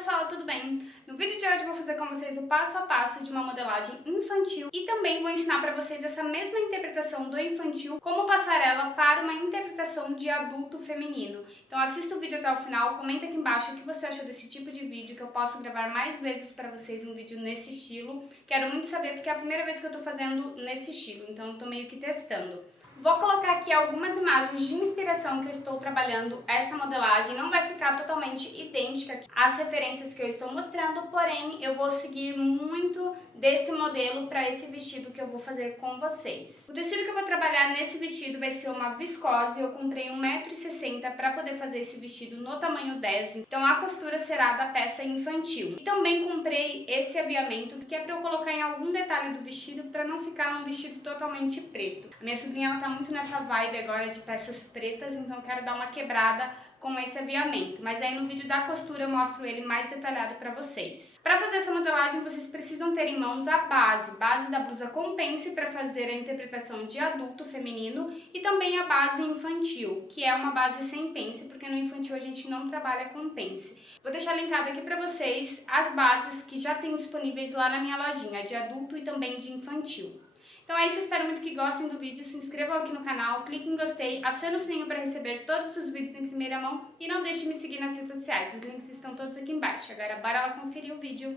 pessoal, tudo bem? No vídeo de hoje eu vou fazer com vocês o passo a passo de uma modelagem infantil e também vou ensinar para vocês essa mesma interpretação do infantil, como passar ela para uma interpretação de adulto feminino. Então assista o vídeo até o final, comenta aqui embaixo o que você achou desse tipo de vídeo, que eu posso gravar mais vezes para vocês um vídeo nesse estilo. Quero muito saber porque é a primeira vez que eu tô fazendo nesse estilo, então eu tô meio que testando. Vou colocar aqui algumas imagens de inspiração que eu estou trabalhando essa modelagem. Não vai ficar totalmente idêntica às referências que eu estou mostrando, porém eu vou seguir muito desse modelo para esse vestido que eu vou fazer com vocês. O tecido que eu vou trabalhar nesse vestido vai ser uma viscose. Eu comprei 1,60 m para poder fazer esse vestido no tamanho 10, então a costura será da peça infantil. E também comprei esse aviamento, que é para eu colocar em algum detalhe do vestido para não ficar um vestido totalmente preto. A minha sobrinha ela tá muito nessa vibe agora de peças pretas, então eu quero dar uma quebrada com esse aviamento, mas aí no vídeo da costura eu mostro ele mais detalhado para vocês. Para fazer essa modelagem vocês precisam ter em mãos a base da blusa com pence para fazer a interpretação de adulto feminino e também a base infantil, que é uma base sem pence, porque no infantil a gente não trabalha com pence. Vou deixar linkado aqui para vocês as bases que já tem disponíveis lá na minha lojinha, de adulto e também de infantil. Então é isso, espero muito que gostem do vídeo, se inscrevam aqui no canal, cliquem em gostei, acione o sininho para receber todos os vídeos em primeira mão e não deixe de me seguir nas redes sociais, os links estão todos aqui embaixo. Agora bora lá conferir o vídeo.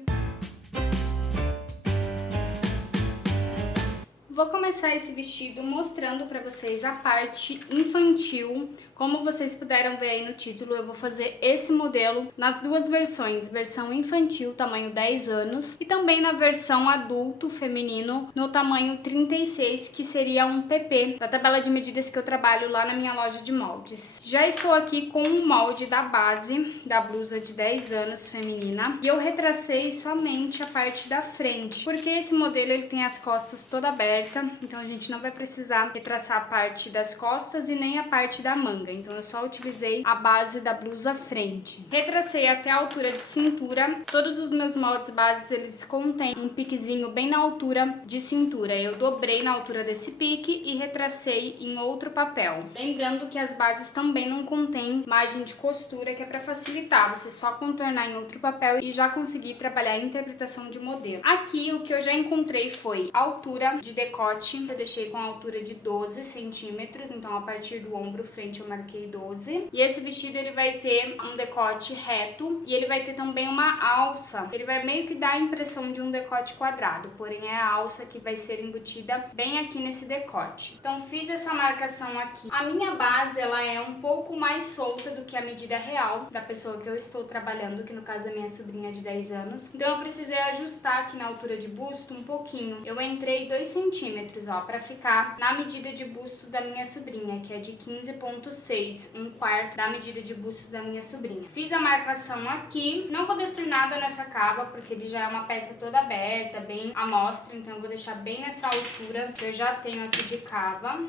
Vou começar esse vestido mostrando para vocês a parte infantil. Como vocês puderam ver aí no título, eu vou fazer esse modelo nas duas versões, versão infantil, tamanho 10 anos, e também na versão adulto feminino, no tamanho 36, que seria um PP, da tabela de medidas que eu trabalho lá na minha loja de moldes. Já estou aqui com o molde da base da blusa de 10 anos feminina, e eu retracei somente a parte da frente, porque esse modelo ele tem as costas toda aberta, então a gente não vai precisar retraçar a parte das costas e nem a parte da manga, então eu só utilizei a base da blusa frente. Retracei até a altura de cintura. Todos os meus moldes bases eles contêm um piquezinho bem na altura de cintura. Eu dobrei na altura desse pique e retracei em outro papel. Lembrando que as bases também não contêm margem de costura, que é para facilitar você só contornar em outro papel e já conseguir trabalhar a interpretação de modelo. Aqui o que eu já encontrei foi a altura de decote. Eu deixei com a altura de 12 centímetros, então a partir do ombro frente eu marquei 12. E esse vestido ele vai ter um decote reto e ele vai ter também uma alça. Ele vai meio que dar a impressão de um decote quadrado, porém é a alça que vai ser embutida bem aqui nesse decote. Então fiz essa marcação aqui. A minha base ela é um pouco mais solta do que a medida real da pessoa que eu estou trabalhando, que no caso é minha sobrinha de 10 anos. Então eu precisei ajustar aqui na altura de busto um pouquinho. Eu entrei 2 centímetros, ó, para ficar na medida de busto da minha sobrinha, que é de 15,6, um quarto da medida de busto da minha sobrinha. Fiz a marcação aqui, não vou descer nada nessa cava, porque ele já é uma peça toda aberta, bem à mostra, então eu vou deixar bem nessa altura que eu já tenho aqui de cava.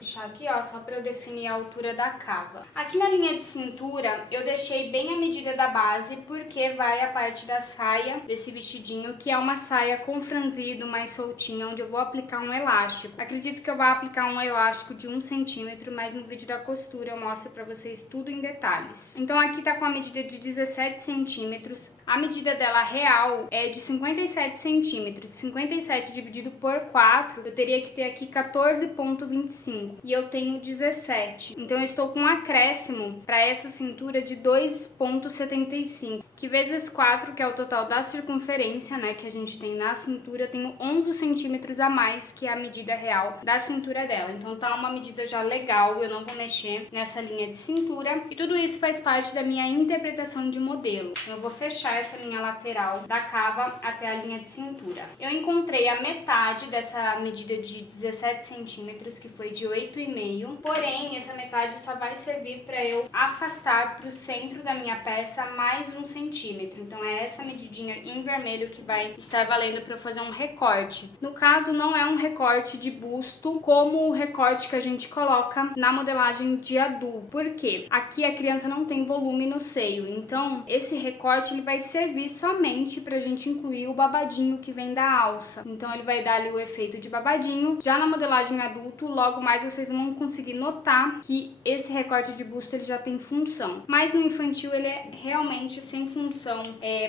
Deixar aqui, ó, só para eu definir a altura da cava. Aqui na linha de cintura, eu deixei bem a medida da base, porque vai a parte da saia desse vestidinho, que é uma saia com franzido, mais soltinha, onde eu vou aplicar um elástico. Acredito que eu vou aplicar um elástico de 1 centímetro, mas no vídeo da costura eu mostro para vocês tudo em detalhes. Então aqui tá com a medida de 17 centímetros. A medida dela real é de 57 centímetros. 57 dividido por 4, eu teria que ter aqui 14,25. E eu tenho 17. Então eu estou com um acréscimo para essa cintura de 2,75, que vezes 4, que é o total da circunferência, né, que a gente tem na cintura, eu tenho 11 centímetros a mais que a medida real da cintura dela. Então tá uma medida já legal, eu não vou mexer nessa linha de cintura. E tudo isso faz parte da minha interpretação de modelo. Eu vou fechar essa linha lateral da cava até a linha de cintura. Eu encontrei a metade dessa medida de 17 centímetros, que foi de 8,5, porém essa metade só vai servir para eu afastar para o centro da minha peça mais 1 centímetro. Então é essa medidinha em vermelho que vai estar valendo para eu fazer um recorte. No caso não é um recorte de busto como o recorte que a gente coloca na modelagem de adulto. Por quê? Aqui a criança não tem volume no seio, então esse recorte ele vai servir somente para a gente incluir o babadinho que vem da alça. Então ele vai dar ali o efeito de babadinho. Já na modelagem adulto, logo mais vocês vão conseguir notar que esse recorte de busto ele já tem função. Mas no infantil ele é realmente sem função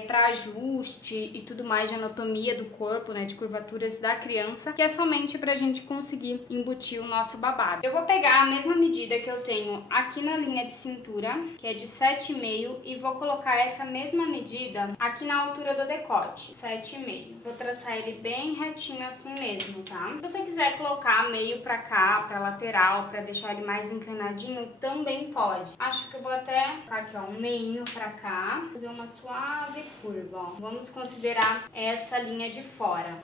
para ajuste e tudo mais de anatomia do corpo, né, de curvaturas da criança, que é somente pra gente conseguir embutir o nosso babado. Eu vou pegar a mesma medida que eu tenho aqui na linha de cintura, que é de 7,5, e vou colocar essa mesma medida aqui na altura do decote, 7,5. Vou traçar ele bem retinho assim mesmo, tá? Se você quiser colocar meio pra cá, pra lateral, pra deixar ele mais inclinadinho, também pode. Acho que eu vou até colocar aqui, ó, um meio pra cá, fazer uma suave curva, ó. Vamos considerar essa linha de fora.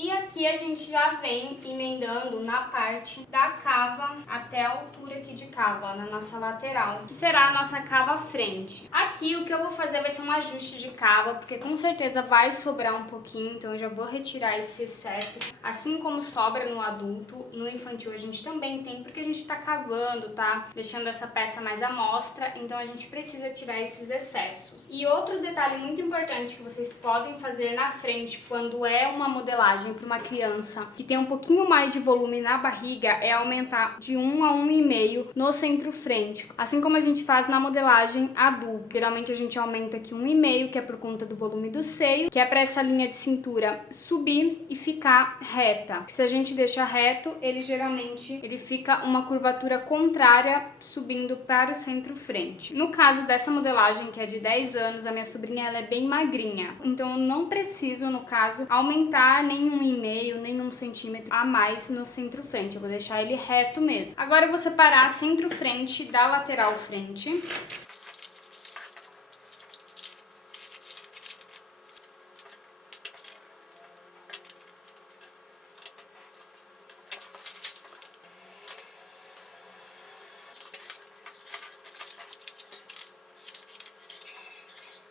E aqui a gente já vem emendando na parte da cava até a altura aqui de cava, na nossa lateral, que será a nossa cava frente. Aqui o que eu vou fazer vai ser um ajuste de cava, porque com certeza vai sobrar um pouquinho, então eu já vou retirar esse excesso, assim como sobra no adulto, no infantil a gente também tem, porque a gente tá cavando, tá deixando essa peça mais à mostra, então a gente precisa tirar esses excessos. E outro detalhe muito importante que vocês podem fazer na frente quando é uma modelagem para uma criança que tem um pouquinho mais de volume na barriga é aumentar de 1 a 1,5 no centro frente, assim como a gente faz na modelagem adulta. Geralmente a gente aumenta aqui 1,5, que é por conta do volume do seio, que é para essa linha de cintura subir e ficar reta. Se a gente deixa reto, ele geralmente fica uma curvatura contrária subindo para o centro frente. No caso dessa modelagem, que é de 10 anos, a minha sobrinha ela é bem magrinha, então eu não preciso, no caso, aumentar nem 1,5, nem 1 centímetro a mais no centro frente. Eu vou deixar ele reto mesmo. Agora eu vou separar centro frente da lateral frente.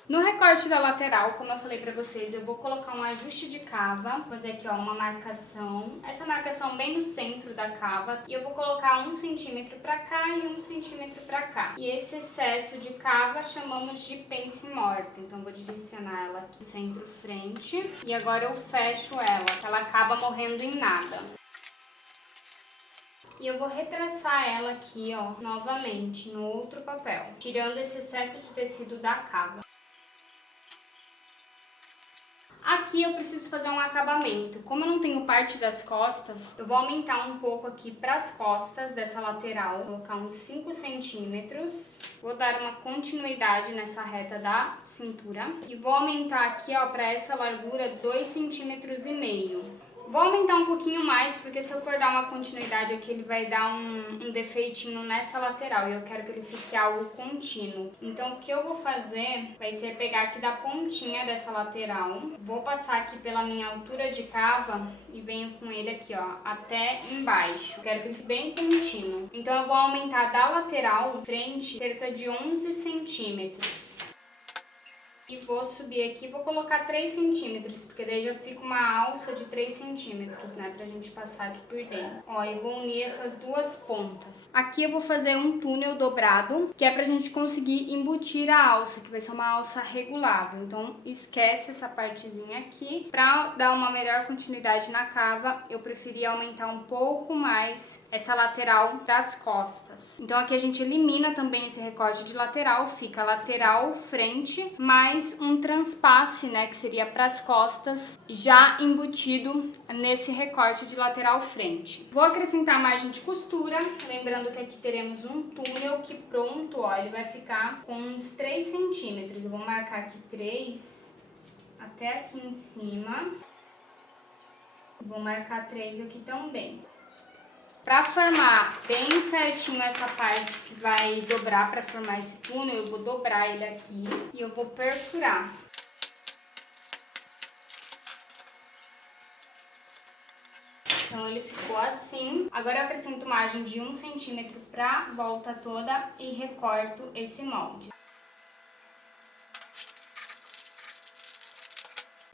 No recorte da lateral, como eu falei pra vocês, eu vou colocar um ajuste de cava, vou fazer aqui, ó, uma marcação, essa marcação bem no centro da cava, e eu vou colocar 1 centímetro pra cá e 1 centímetro pra cá. E esse excesso de cava chamamos de pence morta, então vou direcionar ela aqui no centro frente, e agora eu fecho ela, que ela acaba morrendo em nada. E eu vou retraçar ela aqui, ó, novamente, no outro papel, tirando esse excesso de tecido da cava. Aqui eu preciso fazer um acabamento. Como eu não tenho parte das costas, eu vou aumentar um pouco aqui para as costas dessa lateral, vou colocar uns 5 centímetros. Vou dar uma continuidade nessa reta da cintura e vou aumentar aqui, ó, para essa largura 2,5 centímetros. Vou aumentar um pouquinho mais, porque se eu for dar uma continuidade aqui, ele vai dar um defeitinho nessa lateral, e eu quero que ele fique algo contínuo. Então, o que eu vou fazer vai ser pegar aqui da pontinha dessa lateral, vou passar aqui pela minha altura de cava e venho com ele aqui, ó, até embaixo. Eu quero que ele fique bem contínuo. Então, eu vou aumentar da lateral frente cerca de 11 centímetros. E vou subir aqui, vou colocar 3 centímetros, porque daí já fica uma alça de 3 centímetros, né, pra gente passar aqui por dentro. Ó, eu vou unir essas duas pontas. Aqui eu vou fazer um túnel dobrado, que é pra gente conseguir embutir a alça, que vai ser uma alça regulável. Então, esquece essa partezinha aqui. Pra dar uma melhor continuidade na cava, eu preferi aumentar um pouco mais essa lateral das costas. Então, aqui a gente elimina também esse recorte de lateral, fica lateral, frente, mais um transpasse, né, que seria para as costas, já embutido nesse recorte de lateral frente. Vou acrescentar margem de costura, lembrando que aqui teremos um túnel que pronto, ó, ele vai ficar com uns 3 centímetros. Eu vou marcar aqui 3 até aqui em cima. Vou marcar 3 aqui também. Para formar bem certinho essa parte que vai dobrar para formar esse túnel, eu vou dobrar ele aqui e eu vou perfurar. Então ele ficou assim. Agora eu acrescento margem de 1 centímetro para volta toda e recorto esse molde.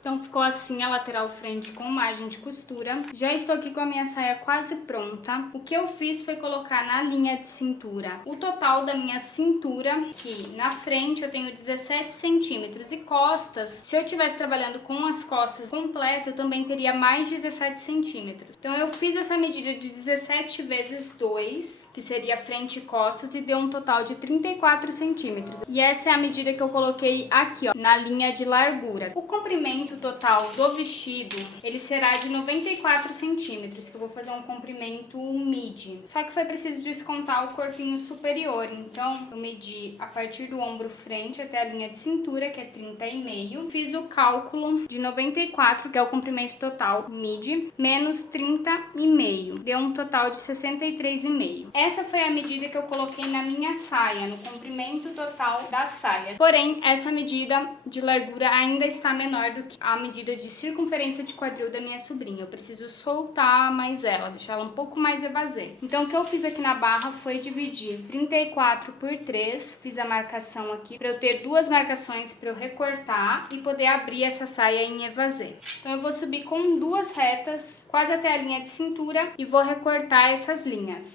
Então ficou assim a lateral frente com margem de costura. Já estou aqui com a minha saia quase pronta. O que eu fiz foi colocar na linha de cintura o total da minha cintura, que na frente eu tenho 17 centímetros e costas, se eu estivesse trabalhando com as costas completas, eu também teria mais 17 centímetros. Então eu fiz essa medida de 17 vezes 2, que seria frente e costas, e deu um total de 34 centímetros. E essa é a medida que eu coloquei aqui, ó, na linha de largura. O comprimento total do vestido, ele será de 94 centímetros, que eu vou fazer um comprimento midi. Só que foi preciso descontar o corpinho superior, então eu medi a partir do ombro frente até a linha de cintura, que é 30,5. Fiz o cálculo de 94, que é o comprimento total midi, menos 30,5. Deu um total de 63,5. Essa foi a medida que eu coloquei na minha saia, no comprimento total da saia. Porém, essa medida de largura ainda está menor do que a medida de circunferência de quadril da minha sobrinha. Eu preciso soltar mais ela, deixar ela um pouco mais evasê. Então, o que eu fiz aqui na barra foi dividir 34 por 3, fiz a marcação aqui para eu ter duas marcações para eu recortar e poder abrir essa saia em evasê. Então, eu vou subir com duas retas, quase até a linha de cintura, e vou recortar essas linhas.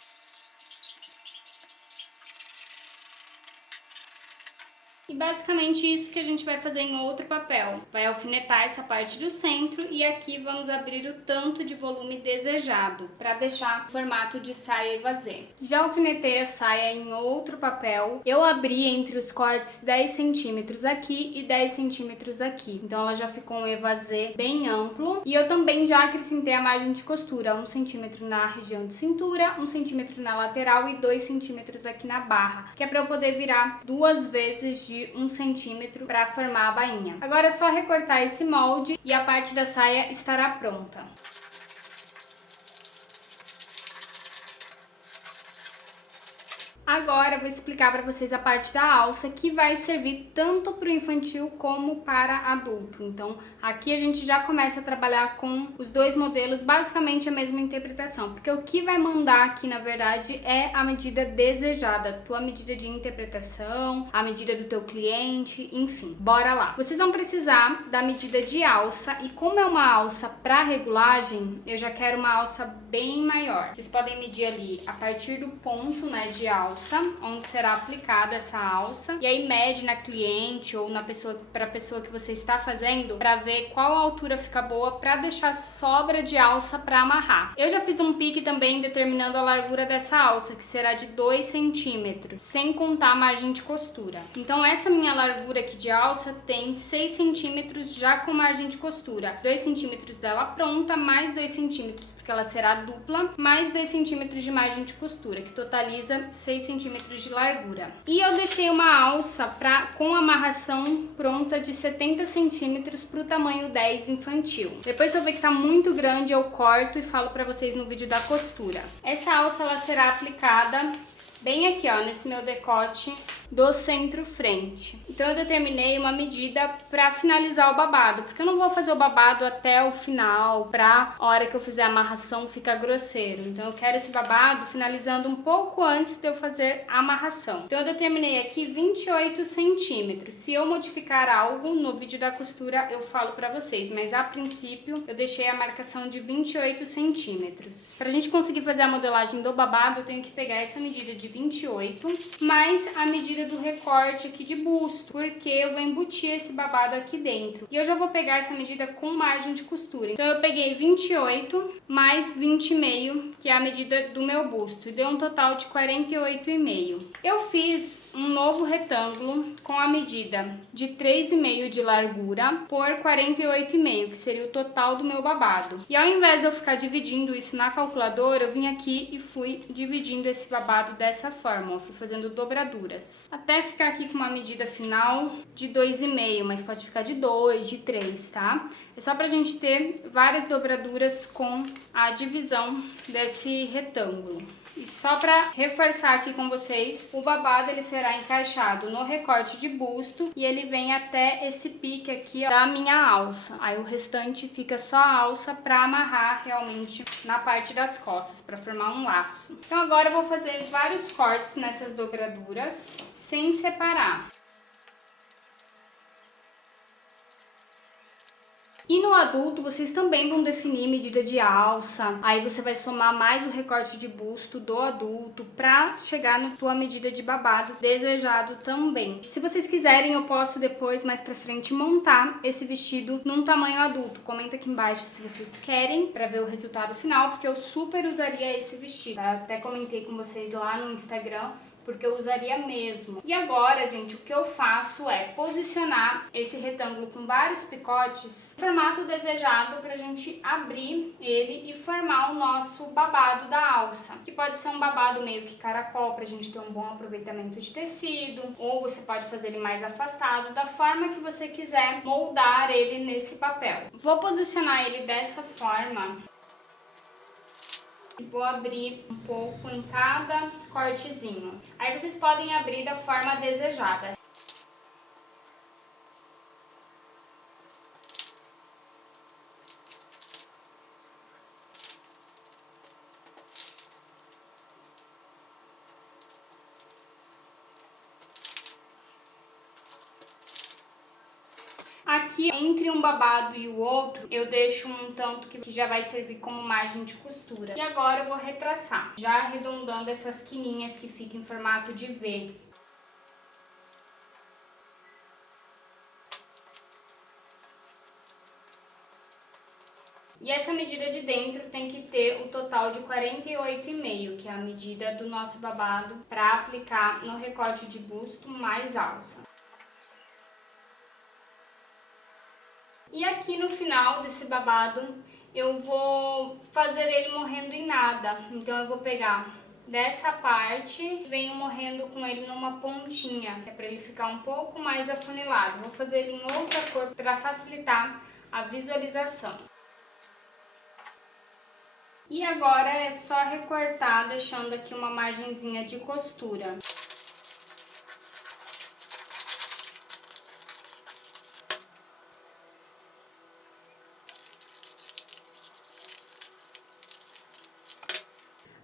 E basicamente isso que a gente vai fazer em outro papel. Vai alfinetar essa parte do centro e aqui vamos abrir o tanto de volume desejado para deixar o formato de saia evasê. Já alfinetei a saia em outro papel. Eu abri entre os cortes 10 centímetros aqui e 10 centímetros aqui. Então ela já ficou um evasê bem amplo. E eu também já acrescentei a margem de costura, 1 centímetro na região de cintura, 1 centímetro na lateral e 2 centímetros aqui na barra, que é para eu poder virar duas vezes de 1 centímetro para formar a bainha. Agora é só recortar esse molde e a parte da saia estará pronta. Agora eu vou explicar para vocês a parte da alça, que vai servir tanto para o infantil como para adulto. Então aqui a gente já começa a trabalhar com os dois modelos, basicamente a mesma interpretação, porque o que vai mandar aqui na verdade é a medida desejada, a tua medida de interpretação, a medida do teu cliente, enfim. Bora lá! Vocês vão precisar da medida de alça, e como é uma alça para regulagem, eu já quero uma alça bem maior. Vocês podem medir ali a partir do ponto, né, de alça, onde será aplicada essa alça, e aí mede na cliente ou na pessoa, para a pessoa que você está fazendo, para ver qual altura fica boa para deixar sobra de alça para amarrar. Eu já fiz um pique também determinando a largura dessa alça, que será de 2 centímetros, sem contar a margem de costura. Então essa minha largura aqui de alça tem 6 centímetros já com margem de costura, 2 centímetros dela pronta, mais 2 centímetros, porque ela será dupla, mais 2 centímetros de margem de costura, que totaliza 6 centímetros de largura. E eu deixei uma alça com amarração pronta de 70 centímetros para o tamanho 10 infantil. Depois, se eu ver que tá muito grande, eu corto e falo para vocês no vídeo da costura. Essa alça ela será aplicada bem aqui, ó, nesse meu decote do centro-frente. Então eu determinei uma medida para finalizar o babado, porque eu não vou fazer o babado até o final, pra hora que eu fizer a amarração ficar grosseiro. Então eu quero esse babado finalizando um pouco antes de eu fazer a amarração. Então eu determinei aqui 28 centímetros. Se eu modificar algo no vídeo da costura, eu falo para vocês, mas a princípio eu deixei a marcação de 28 centímetros. Pra gente conseguir fazer a modelagem do babado, eu tenho que pegar essa medida de 28 mais a medida do recorte aqui de busto, porque eu vou embutir esse babado aqui dentro. E eu já vou pegar essa medida com margem de costura. Então eu peguei 28 mais 20,5, que é a medida do meu busto, e deu um total de 48,5. Eu fiz um novo retângulo com a medida de 3,5 de largura por 48,5, que seria o total do meu babado. E ao invés de eu ficar dividindo isso na calculadora, eu vim aqui e fui dividindo esse babado dessa forma, ó, fui fazendo dobraduras, até ficar aqui com uma medida final de 2,5, mas pode ficar de 2, de 3, tá? É só pra gente ter várias dobraduras com a divisão desse retângulo. E só para reforçar aqui com vocês, o babado ele será encaixado no recorte de busto e ele vem até esse pique aqui, ó, da minha alça. Aí o restante fica só a alça para amarrar realmente na parte das costas, para formar um laço. Então agora eu vou fazer vários cortes nessas dobraduras sem separar. E no adulto, vocês também vão definir medida de alça, aí você vai somar mais o recorte de busto do adulto pra chegar na sua medida de babado desejado também. Se vocês quiserem, eu posso depois, mais pra frente, montar esse vestido num tamanho adulto. Comenta aqui embaixo se vocês querem, pra ver o resultado final, porque eu super usaria esse vestido. Eu até comentei com vocês lá no Instagram, porque eu usaria mesmo. E agora, gente, o que eu faço é posicionar esse retângulo com vários picotes no formato desejado pra gente abrir ele e formar o nosso babado da alça, que pode ser um babado meio que caracol pra gente ter um bom aproveitamento de tecido, ou você pode fazer ele mais afastado, da forma que você quiser moldar ele nesse papel. Vou posicionar ele dessa forma. Vou abrir um pouco em cada cortezinho. Aí vocês podem abrir da forma desejada. Aqui, entre um babado e o outro, eu deixo um tanto que já vai servir como margem de costura. E agora eu vou retraçar, já arredondando essas quininhas que ficam em formato de V. E essa medida de dentro tem que ter o total de 48,5, que é a medida do nosso babado para aplicar no recorte de busto mais alça. E aqui no final desse babado eu vou fazer ele morrendo em nada. Então eu vou pegar dessa parte e venho morrendo com ele numa pontinha, que é para ele ficar um pouco mais afunilado. Vou fazer ele em outra cor para facilitar a visualização. E agora é só recortar, deixando aqui uma margenzinha de costura.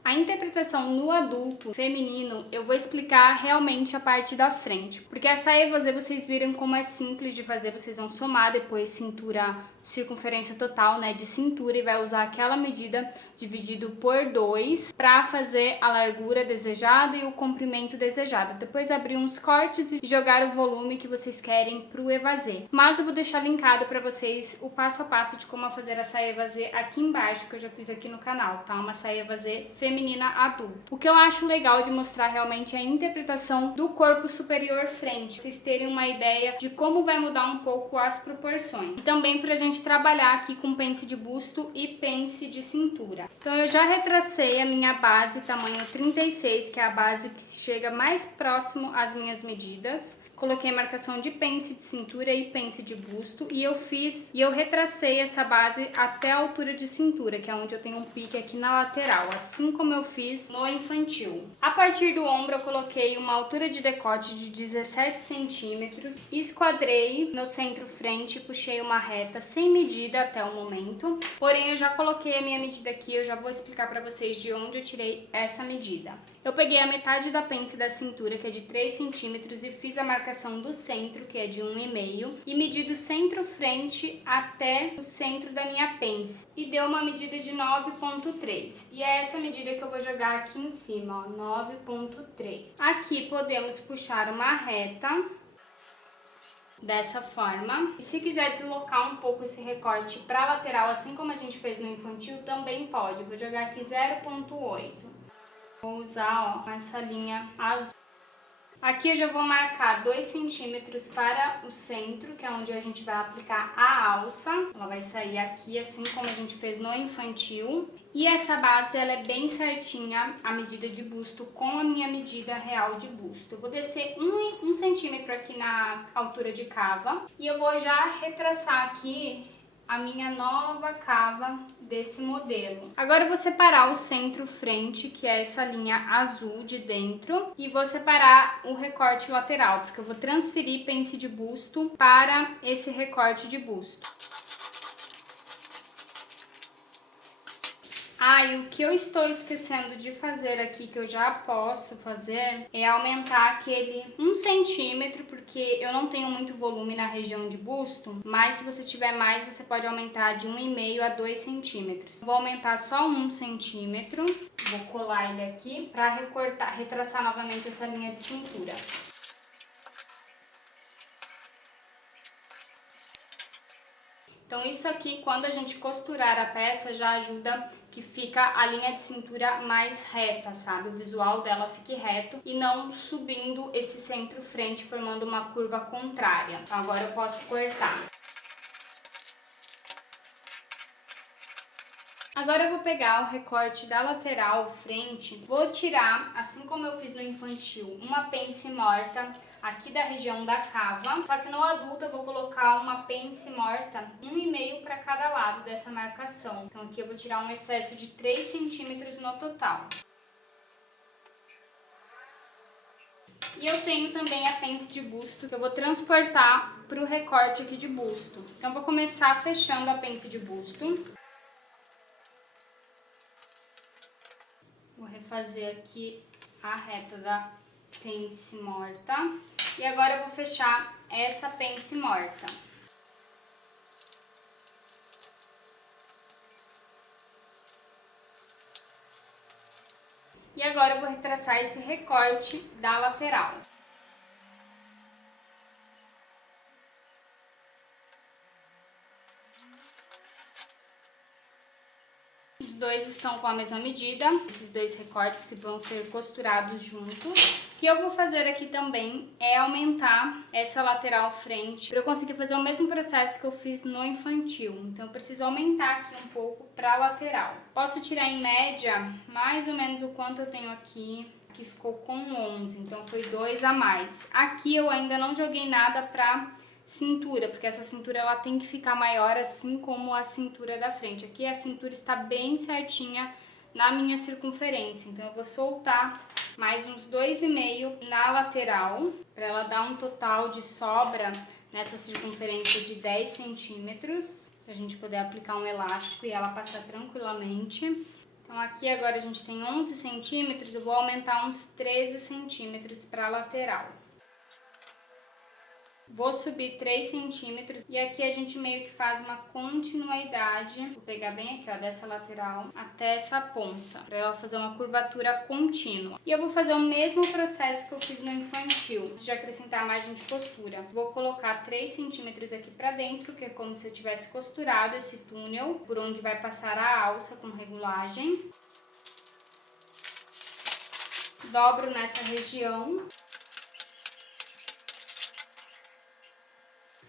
A interpretação no adulto feminino, eu vou explicar realmente a parte da frente. Porque a saia evasê vocês viram como é simples de fazer, vocês vão somar depois cintura, circunferência total, né, de cintura, e vai usar aquela medida dividido por 2 para fazer a largura desejada e o comprimento desejado. Depois abrir uns cortes e jogar o volume que vocês querem pro evasê. Mas eu vou deixar linkado para vocês o passo a passo de como fazer a saia evasê aqui embaixo, que eu já fiz aqui no canal, tá? Uma saia evasê feminina adulta. O que eu acho legal de mostrar realmente é a interpretação do corpo superior frente, pra vocês terem uma ideia de como vai mudar um pouco as proporções. E também pra gente trabalhar aqui com pence de busto e pence de cintura. Então eu já retracei a minha base tamanho 36, que é a base que chega mais próximo às minhas medidas. Coloquei marcação de pence de cintura e pence de busto e eu retracei essa base até a altura de cintura, que é onde eu tenho um pique aqui na lateral, assim como eu fiz no infantil. A partir do ombro eu coloquei uma altura de decote de 17 centímetros, esquadrei no centro frente e puxei uma reta sem medida até o momento, porém eu já coloquei a minha medida aqui, eu já vou explicar pra vocês de onde eu tirei essa medida. Eu peguei a metade da pence da cintura, que é de 3 centímetros, e fiz a marcação do centro, que é de 1,5, e medi do centro frente até o centro da minha pence. E deu uma medida de 9,3. E é essa medida que eu vou jogar aqui em cima, ó, 9,3. Aqui podemos puxar uma reta dessa forma. E se quiser deslocar um pouco esse recorte para lateral, assim como a gente fez no infantil, também pode. Vou jogar aqui 0,8. Vou usar, ó, essa linha azul. Aqui eu já vou marcar 2 centímetros para o centro, que é onde a gente vai aplicar a alça. Ela vai sair aqui, assim como a gente fez no infantil. E essa base, ela é bem certinha, a medida de busto, com a minha medida real de busto. Eu vou descer 1 centímetro aqui na altura de cava. E eu vou já retraçar aqui a minha nova cava desse modelo. Agora eu vou separar o centro frente, que é essa linha azul de dentro, e vou separar o recorte lateral, porque eu vou transferir pence de busto para esse recorte de busto. Ah, e o que eu estou esquecendo de fazer aqui, que eu já posso fazer, é aumentar aquele 1 centímetro, porque eu não tenho muito volume na região de busto, mas se você tiver mais, você pode aumentar de 1,5 a 2 centímetros. Vou aumentar só 1 centímetro, vou colar ele aqui para recortar, retraçar novamente essa linha de cintura. Então isso aqui, quando a gente costurar a peça, já ajuda que fica a linha de cintura mais reta, sabe? O visual dela fique reto e não subindo esse centro-frente, formando uma curva contrária. Então agora eu posso cortar. Agora eu vou pegar o recorte da lateral frente, vou tirar, assim como eu fiz no infantil, uma pence morta aqui da região da cava, só que no adulto eu vou colocar uma pence morta 1,5 para cada lado dessa marcação. Então aqui eu vou tirar um excesso de 3 centímetros no total. E eu tenho também a pence de busto, que eu vou transportar para o recorte aqui de busto. Então eu vou começar fechando a pence de busto. Vou refazer aqui a reta da pence morta. E agora eu vou fechar essa pence morta. E agora eu vou retraçar esse recorte da lateral. Os dois estão com a mesma medida, esses dois recortes que vão ser costurados juntos. O que eu vou fazer aqui também é aumentar essa lateral frente para eu conseguir fazer o mesmo processo que eu fiz no infantil. Então eu preciso aumentar aqui um pouco para a lateral. Posso tirar em média mais ou menos o quanto eu tenho aqui. Aqui ficou com 11, então foi 2 a mais. Aqui eu ainda não joguei nada para cintura, porque essa cintura ela tem que ficar maior, assim como a cintura da frente. Aqui a cintura está bem certinha na minha circunferência, então eu vou soltar mais uns 2,5 na lateral, para ela dar um total de sobra nessa circunferência de 10 centímetros, pra gente poder aplicar um elástico e ela passar tranquilamente. Então aqui agora a gente tem 11 centímetros, eu vou aumentar uns 13 centímetros para a lateral. Vou subir 3 centímetros e aqui a gente meio que faz uma continuidade. Vou pegar bem aqui, ó, dessa lateral até essa ponta, para ela fazer uma curvatura contínua. E eu vou fazer o mesmo processo que eu fiz no infantil, de acrescentar a margem de costura. Vou colocar 3 centímetros aqui para dentro, que é como se eu tivesse costurado esse túnel, por onde vai passar a alça com regulagem. Dobro nessa região.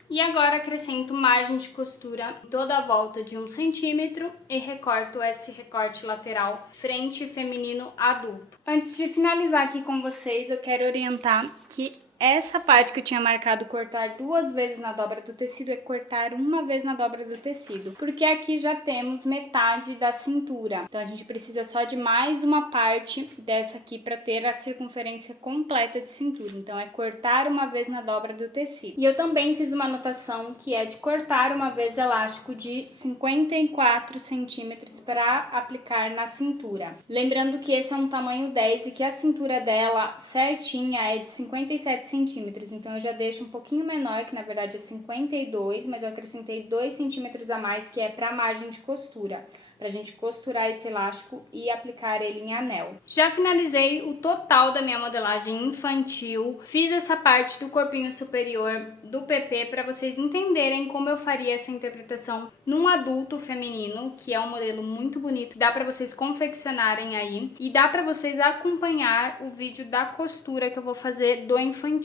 E agora acrescento margem de costura toda a volta de 1 centímetro e recorto esse recorte lateral frente feminino adulto. Antes de finalizar aqui com vocês, eu quero orientar que essa parte que eu tinha marcado cortar 2 vezes na dobra do tecido é cortar 1 vez na dobra do tecido, porque aqui já temos metade da cintura, então a gente precisa só de mais uma parte dessa aqui para ter a circunferência completa de cintura, então é cortar 1 vez na dobra do tecido. E eu também fiz uma anotação que é de cortar 1 vez elástico de 54 centímetros para aplicar na cintura. Lembrando que esse é um tamanho 10 e que a cintura dela certinha é de 57 centímetros, então eu já deixo um pouquinho menor, que na verdade é 52, mas eu acrescentei 2 centímetros a mais, que é para a margem de costura, pra gente costurar esse elástico e aplicar ele em anel. Já finalizei o total da minha modelagem infantil, fiz essa parte do corpinho superior do PP para vocês entenderem como eu faria essa interpretação num adulto feminino, que é um modelo muito bonito, dá para vocês confeccionarem aí e dá para vocês acompanhar o vídeo da costura que eu vou fazer do infantil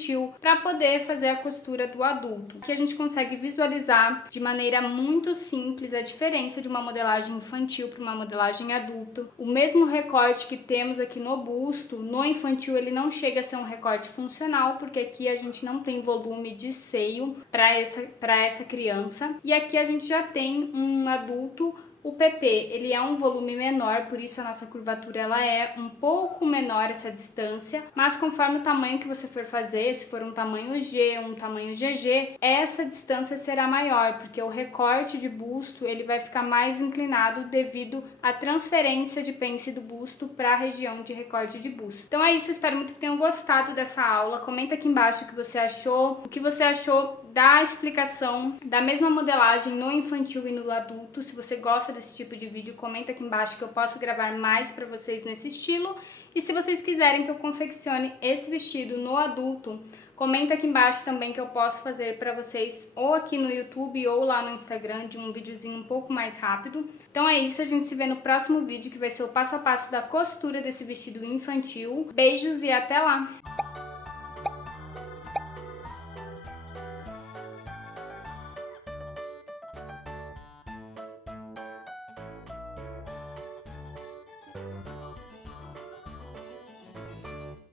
para poder fazer a costura do adulto. Aqui a gente consegue visualizar de maneira muito simples a diferença de uma modelagem infantil para uma modelagem adulta. O mesmo recorte que temos aqui no busto, no infantil ele não chega a ser um recorte funcional, porque aqui a gente não tem volume de seio para essa criança. E aqui a gente já tem um adulto O PP, ele é um volume menor, por isso a nossa curvatura ela é um pouco menor essa distância, mas conforme o tamanho que você for fazer, se for um tamanho G, um tamanho GG, essa distância será maior, porque o recorte de busto ele vai ficar mais inclinado devido à transferência de pence do busto para a região de recorte de busto. Então é isso, espero muito que tenham gostado dessa aula. Comenta aqui embaixo o que você achou, da explicação da mesma modelagem no infantil e no adulto. Se você gosta desse tipo de vídeo, comenta aqui embaixo que eu posso gravar mais para vocês nesse estilo. E se vocês quiserem que eu confeccione esse vestido no adulto, comenta aqui embaixo também que eu posso fazer para vocês ou aqui no YouTube ou lá no Instagram de um videozinho um pouco mais rápido. Então é isso, a gente se vê no próximo vídeo que vai ser o passo a passo da costura desse vestido infantil. Beijos e até lá!